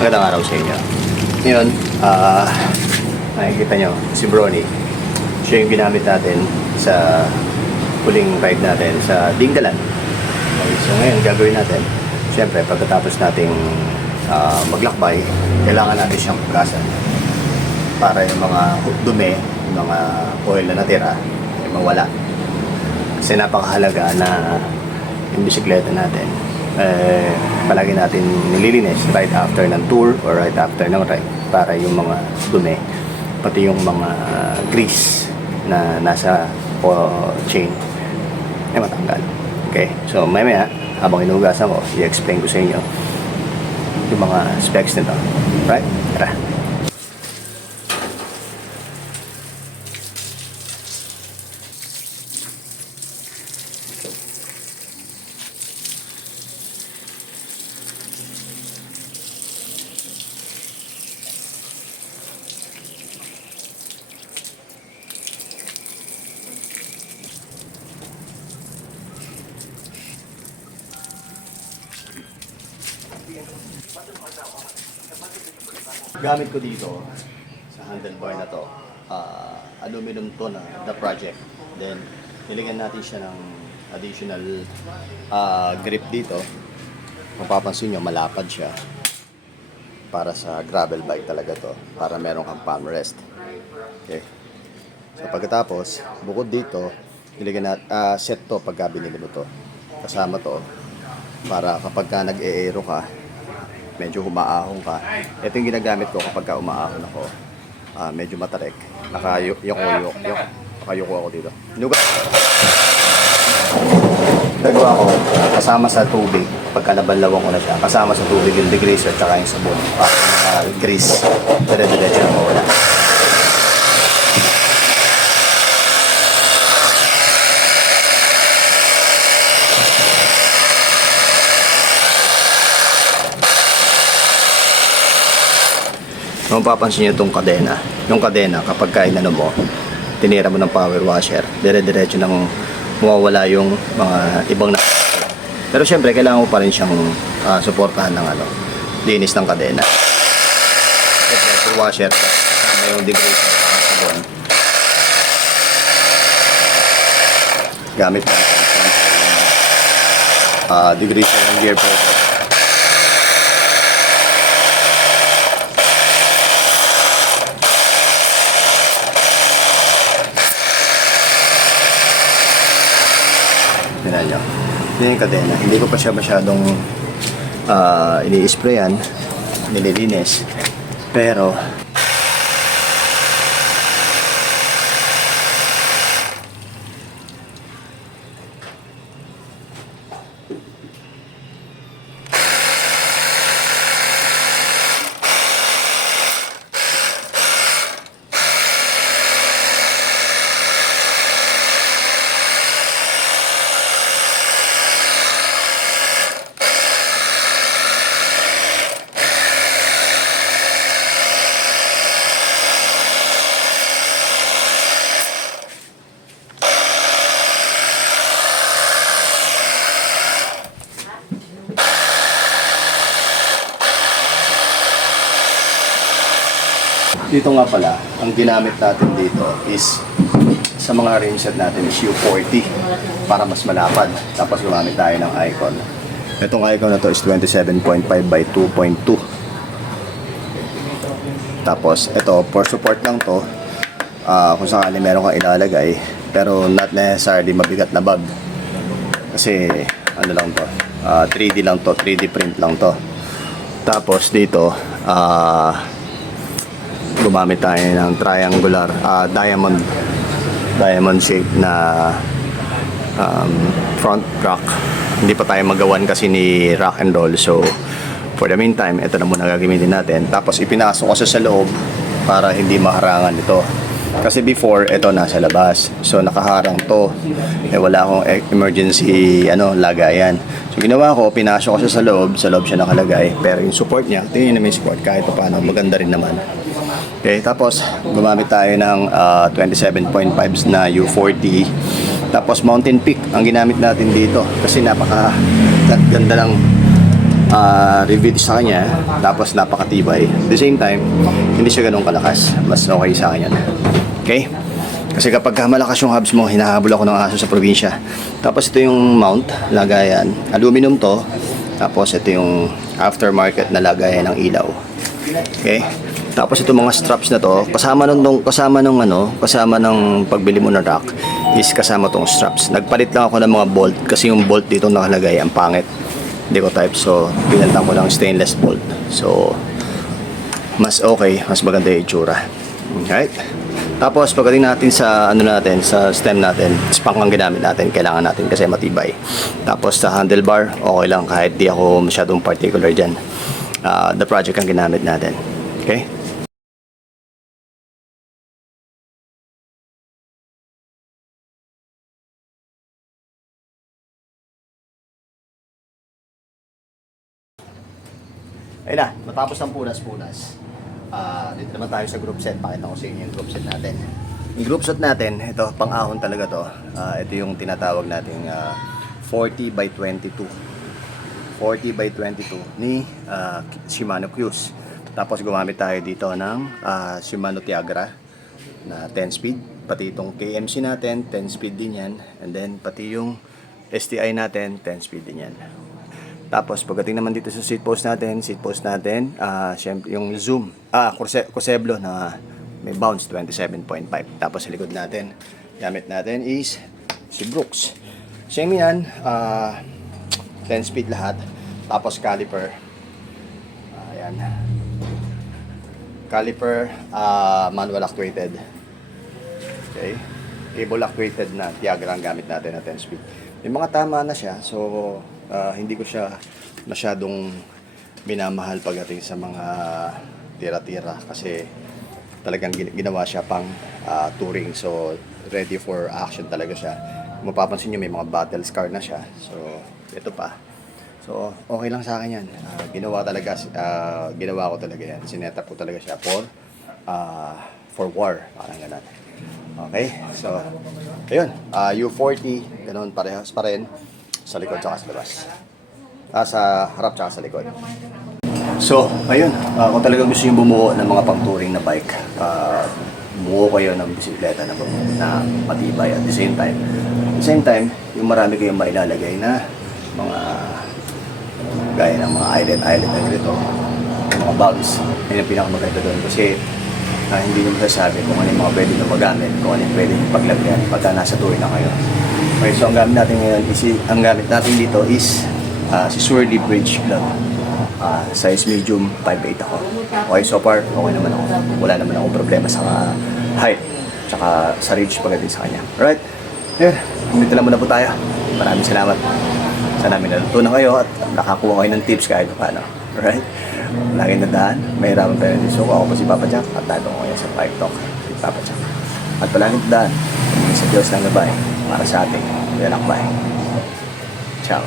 Magandang araw sa inyo. Ngayon, nakikita nyo, si Brony. Siya yung ginamit natin sa huling ride natin sa Dingalan. Okay, so ngayon, gagawin natin, siyempre, pagkatapos nating maglakbay, kailangan natin siyang pugasan para yung mga dumi, yung mga oil na natira, ay mawala. Kasi napakahalaga na yung bisikleta natin, palagi natin nililinis right after ng tour or right after ng ride para yung mga dumi, pati yung mga grease na nasa chain ay matanggal. Okay, so mamaya habang inugasan ko, i-explain ko sa inyo yung mga specs nito. Right? Tara! Gamit ko dito sa handlebar na to, aluminum to na the project. Then nilagyan natin siya ng additional grip dito. Mapapansin nyo, malapad siya. Para sa gravel bike talaga to, para meron kang palm rest. Okay. So pagkatapos, bukod dito, nilagyan natin set to pagka binili mo to. Kasama to para kapag ka nag-e-aero ka, medyo humaahon ka. Ito yung ginagamit ko kapag ka umaahon ako. Medyo matarik. Nakayuko ako dito. Nagawa ko, kasama sa tubig, pagka nabanlawan ko na siya, kasama sa tubig yung degreaser at saka yung sabon. Para grease. Dire-diretso na mawala. Kung mapapansin nyo itong kadena, yung kadena kapag kainano mo, tinira mo ng power washer, dire-diretso nang mawawala yung mga ibang na. Pero syempre, kailangan mo pa rin siyang suportahan ng linis ng kadena. Pressure washer, kasama yung degreaser at sabon. Gamit natin degreaser ng gear pressure. Tingnan nyo. Yan yung kadena. Hindi ko pa siya masyadong ini-sprayan, nililinis. Pero dito nga pala, ang ginamit natin dito is sa mga rimset natin is U40 para mas malapad. Tapos gumamit tayo ng icon. Itong icon na to is 27.5 by 2.2. Tapos ito, for support lang to, kung sakali meron kang ilalagay, pero not necessarily mabigat na bag. Kasi ano lang to, 3D lang to, 3D print lang to. Tapos dito, gumamit tayo ng triangular diamond shape na front rack. Hindi pa tayo magawan kasi ni rock and roll, so for the meantime ito na muna gagamitin natin. Tapos ipinasok ko sa loob para hindi maharangan ito, kasi before ito nasa labas, so nakaharang to, wala akong emergency lagayan. So ginawa ko, pinasok ko siya sa loob siya nakalagay, pero yung support niya, tingnan naman yung support, kahit pa paano maganda rin naman. Okay, tapos gumamit tayo ng 27.5 na U40. Tapos Mountain Peak ang ginamit natin dito kasi napaka ganda ng review sa kanya, tapos napakatibay. At the same time, hindi siya ganun kalakas. Mas okay sa akin yan. Okay? Kasi kapag malakas yung hubs mo, hinahabol ako ng aso sa probinsya. Tapos ito yung mount, lagayan. Aluminum to. Tapos ito yung aftermarket na lagayan ng ilaw. Okay? Tapos itong mga straps na to, kasama ng pagbili mo ng rack, is kasama tong straps. Nagpalit lang ako ng mga bolt kasi yung bolt dito nakalagay ang pangit. Hindi ko type, so pinalitan ko ng stainless bolt. So mas okay, mas maganda yung itsura. Alright? Tapos pagdating natin sa sa stem natin, spunk ang ginamit natin, kailangan natin kasi matibay. Tapos sa handlebar, okay lang kahit di ako masyadong particular dyan. The project ang ginamit natin. Okay? Ayun na, matapos ng punas-punas. Dito naman tayo sa group set. Pakita ko sa inyo yung group set natin. Yung group set natin, ito, pang-ahon talaga to. Ito yung tinatawag nating 40 by 22. 40 by 22 ni Shimano Q's. Tapos gumamit tayo dito ng Shimano Tiagra na 10 speed. Pati itong KMC natin, 10 speed din yan. And then pati yung STI natin, 10 speed din yan. Tapos pagdating naman dito sa seat post natin, syempre yung zoom, Coseblo na may bounce 27.5. Tapos sa likod natin, gamit natin is si Brooks. Same yan, 10 speed lahat. Tapos caliper. Ayan. Caliper, manual actuated. Okay. Cable actuated na Tiagra ang gamit natin na 10 speed. Yung mga tama na siya, so hindi ko siya masyadong minamahal pagdating sa mga tira-tira kasi talagang ginawa siya pang touring, so ready for action talaga siya. Kung mapapansin nyo, may mga battle scar na siya, so ito pa. So okay lang sa akin yan. Ginawa ko talaga yan. Sinetap ko talaga siya for war, parang ganun. Okay, so ayun, U40, ganun parehas pa rin sa likod tsaka sa labas. Sa harap tsaka sa likod. So, ayun, kung talagang gusto nyo bumuo ng mga pang-touring na bike, bumuo kayo ng bisikleta na matibay at the same time, yung marami kayong mailalagay na mga gaya ng mga island na dito, mga bags. Yun ang pinakamaganda doon kasi hindi nyo masasabi kung ano yung mga pwede nyo magamit, kung ano yung pwede nyo paglagyan pagka nasa touring na kayo. Okay, so ang gamit natin ngayon dito is si Swirly Bridge Club. Size medium, 5'8" ako. Okay, so far, okay naman ako. Wala naman akong problema sa height, tsaka sa reach pagdating sa kanya. Alright, yun, dito lang muna po tayo. Maraming salamat. Sana namin natutunan kayo at nakakuha kayo ng tips kahit paano. Alright, laging nadaan, may hirapan tayo ng so ako po si Papa Jack at tayo ko ngayon sa Bike Talk si Papa Jack. At palaging nadaan, sa Diyos lang gabay para sa ating pinakbay. Ciao.